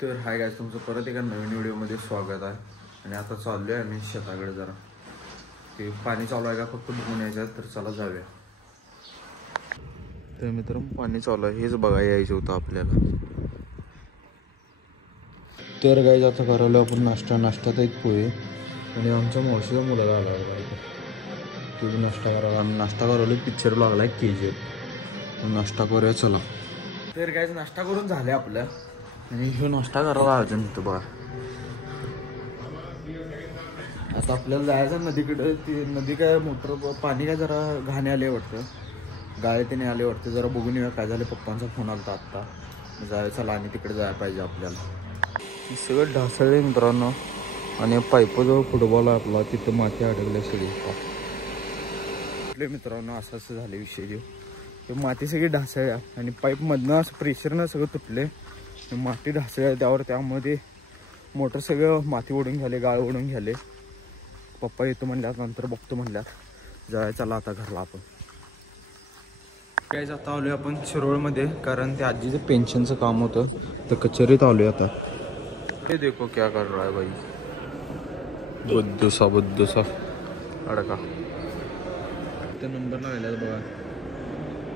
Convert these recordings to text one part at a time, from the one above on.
तर hi guys, तुमचं परत एका नवीन व्हिडिओमध्ये स्वागत आहे. आणि आता चाललोय आम्ही शेताकडे. जरा ते पाणी चालू आहे का फक्त बघून यायचं, तर चला जाऊया. तर मित्रांनो, पाणी चालू आहे हेच बघा यायचं होतं आपल्याला. तर गाइस आता करायला आपण नाश्त्यात एक पोहे आणि आमच्या मावशीचा मुलगा आला आहे. तो नाश्ता करायला आम्ही नाश्ता करवलं. पिक्चर लागला KGF. नाश्ता करूया चला. तर गाइस नाश्ता करून झाले आपलं आणि ह्यो नाश्ता करावा अजून इथं बघा. आता आपल्याला जायचं नदीकडे. ती नदी काय मोटर पाणी काय जरा घाणे आले वाटतं, गाळे त्याने आले वाटतं. जरा बघून येऊया काय झालं. पप्पांचा फोन आला आत्ता जायचं चला आणि तिकडे जायला पाहिजे आपल्याला. सगळं ढासळले मित्रांनो. आणि पाईपजवळ फुटबॉल आहे आपला, तिथं माती अडकले सगळी. मित्रांनो असं झाले विषय. ते माती सगळी ढासळल्या आणि पाईपमधनं असं प्रेशरनं सगळं तुटले. माती ढासळल्या त्यावर. त्यामध्ये मोटर सगळं माती ओढून घ्याले, गाळ ओढून घ्याले. पप्पा येतो म्हणल्यात, नंतर बघतो म्हणल्यात. जायचं चला आता घरला आपण. काय आता आलोय आपण शिरोळमध्ये, कारण ते आजीचं पेन्शनचं काम होतं तर कचेरीत आलोय आता. हे देखो क्या कर रहा है भाई. बुद्धूसा अडका. ते नंबर लागला बघा,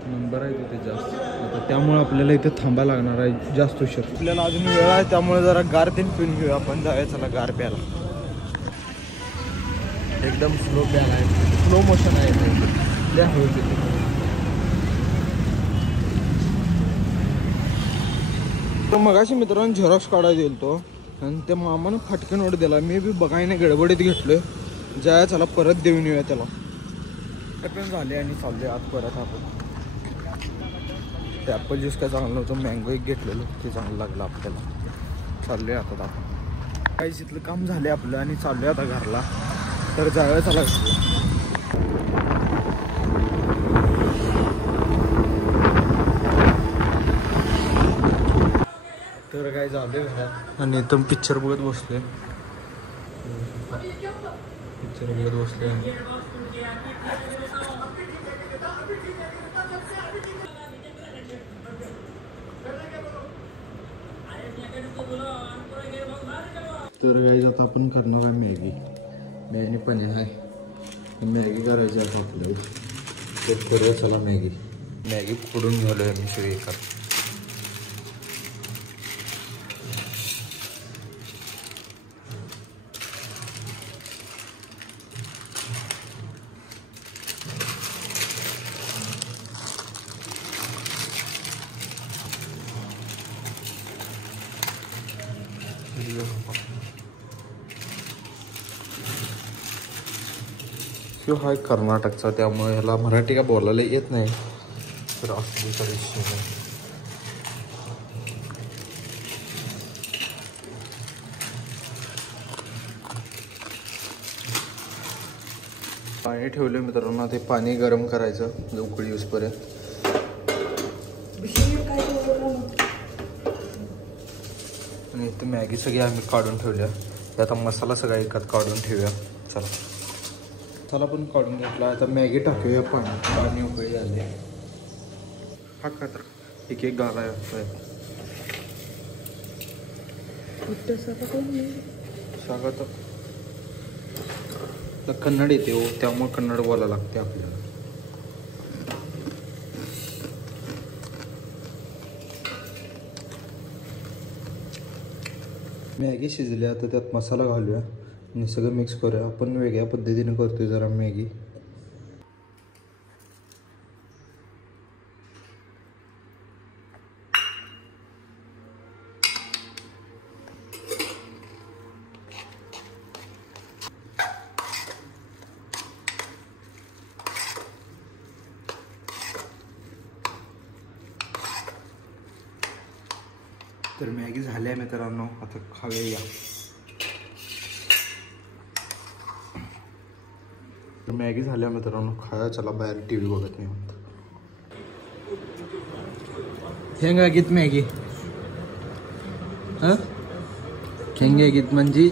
नंबर आहे तिथे जास्त. आता त्यामुळे आपल्याला इथे थांबायला लागणार आहे जास्त उशीर. आपल्याला अजून वेळ आहे त्यामुळे जरा गार तीन पिऊन घेऊया आपण. जाऊया चला गार प्यायला. एकदम स्लो प्यायला आहे, स्लो मोशन आहे ते तिथे. मगाशी मित्रांनो झेरॉक्स काढायला गेलो तो आणि त्या मामानं फाटके नोट दिला. मी बी बघायने गडबडीत घेतलोय. जाया चला परत देऊन येऊया त्याला. पण झाले आणि चालले आत परत आपण. ते ॲपल ज्यूस काय चांगलं नव्हतं, मँगो एक घेतलेलं ते चांगलं लागलं आपल्याला. चाललोय आता आपण. काहीच इथलं काम झालं आपलं आणि चाललोय आता घरला. तर जाऊया चला. तर काय झालं घरात आणि इथं पिक्चर बघत बसले. तर गाईज आता आपण करणार आहे मॅगी आणि पनीर आहे. मॅगी करायची आहे आपल्याला. तर करूया चला मॅगी फोडून घ्यालो आहे मी सगळी एका. तो हा कर्नाटकचा, त्यामुळे ह्याला मराठी का बोलायला येत नाही. तर असं पाणी ठेवले मित्रांनो. ते पाणी गरम करायचं उकळी येऊसपर्यंत. आणि इथे मॅगी सगळी आम्ही काढून ठेवल्या. आता मसाला सगळा एकात काढून ठेवूया चला. मसाला पण काढून घेतला. आता मॅगी टाकूया. पाणी उकळी झाले. हा का तर एक घालाय सांगा तर कन्नड येते हो, त्यामुळे कन्नड बोलायला लागते आपल्याला. मॅगी शिजली. आता त्यात मसाला घालूया आणि सगळं मिक्स करूया. आपण वेगळ्या पद्धतीने करतोय जरा मॅगी. तर मॅगी झाली आहे मित्रांनो, आता खाऊया. मॅगी झाल्या मित्रांनो, खाया चला बाहेर. TV बघत नाही म्हणत. हेंगा गीत मॅगी हेंगा गीत म्हणजे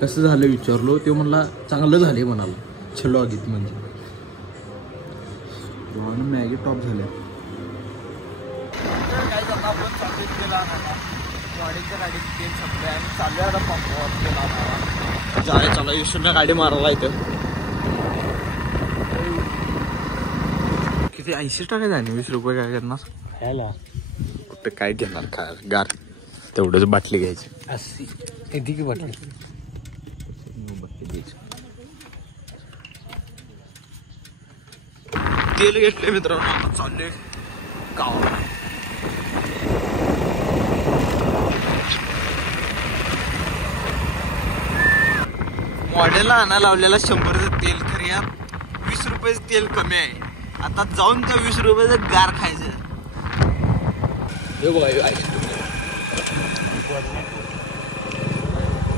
कसं झालं विचारलो. ते म्हणला चांगलं झाले म्हणाला. छलो गीत म्हणजे मॅगी टॉप झाल्या. मॉडेलच्या गाडीत तेल संपले आणि चालू आहे आता पंपावर तेल आणायला. जाय चला विष्णूला गाडी मारायला इथं. किती 80 टाका जाणे 20 रुपये काय करणार ह्याला कुठं काय घेणार काय गार तेवढंच बाटली घ्यायची 80 येते की बाटली तेल घेतले मित्रांनो. आता चालले गावाला. मॉडेलला आणा लावलेला 100चं तेल खरं या 20 रुपयाचं तेल कमी आहे. आता जाऊन त्या 20 रुपयाचं गार खायचं. हे बघा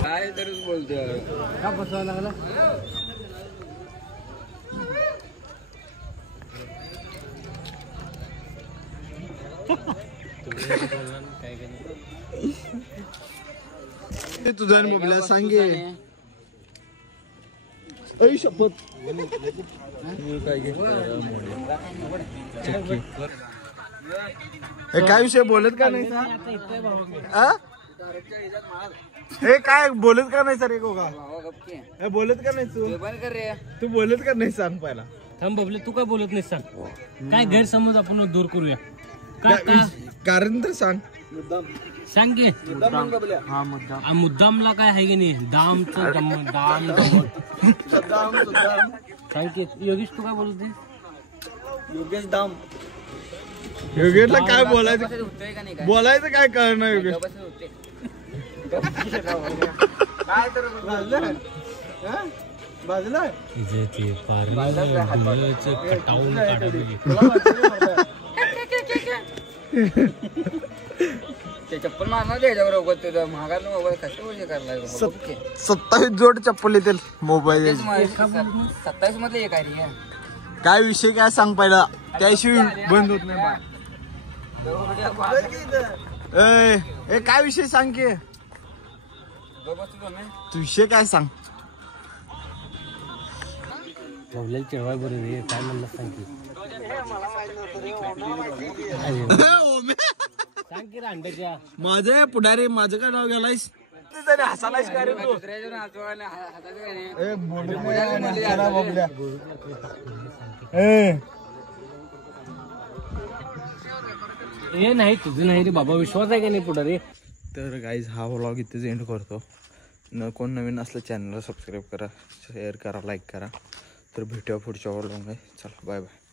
काय तरीच बोलतोय का बसवा लागला. तुझा मोबाईल सांगे ऐ शपथ हे काय विषय बोलत का नाही सर. हे काय बोलत का नाही सर. एक होगा हे बोलत का नाही तू बोलत का नाही सांग पहिला. थांब बबले तू काय बोलत नाही सांग. काय गैरसमज आपण दूर करूया. कारण तर सांग. सांग की मुद्दामला काय आहे की नाही. दामचं दाम सांग की योगेश तू काय बोलत आहे. योगेश दाम. योगेशला काय बोलायचं बोलायचं काय कळणार योगेश. काय तर बाजूला चप्पल मारणार त्याच्यावर तुझं महागातलं मोबाईल कशा करलाय. 27 जोड चप्पल येतील मोबाईल. 27 मध्ये एक आहे. काय विषय काय सांग पहिला त्याशिवाय बंद होत नाही. ए काय विषय सांग की तू विषय काय सांग. चिडवाय बरं रे काय म्हणलं सांग की. सांग की अंड्याच्या माझं पुढारी माझं काय नाव गेलायस. हसालायस काय रे तू. हे नाही तुझं नाही रे बाबा विश्वास आहे का नाही पुढारी. तर गाईज हा व्लॉग इथेच एंड करतो. कोण नवीन असलं चॅनलला सबस्क्राईब करा शेअर करा लाईक करा. तर भेटूया पुढच्या व्लॉगमध्ये. चला बाय बाय.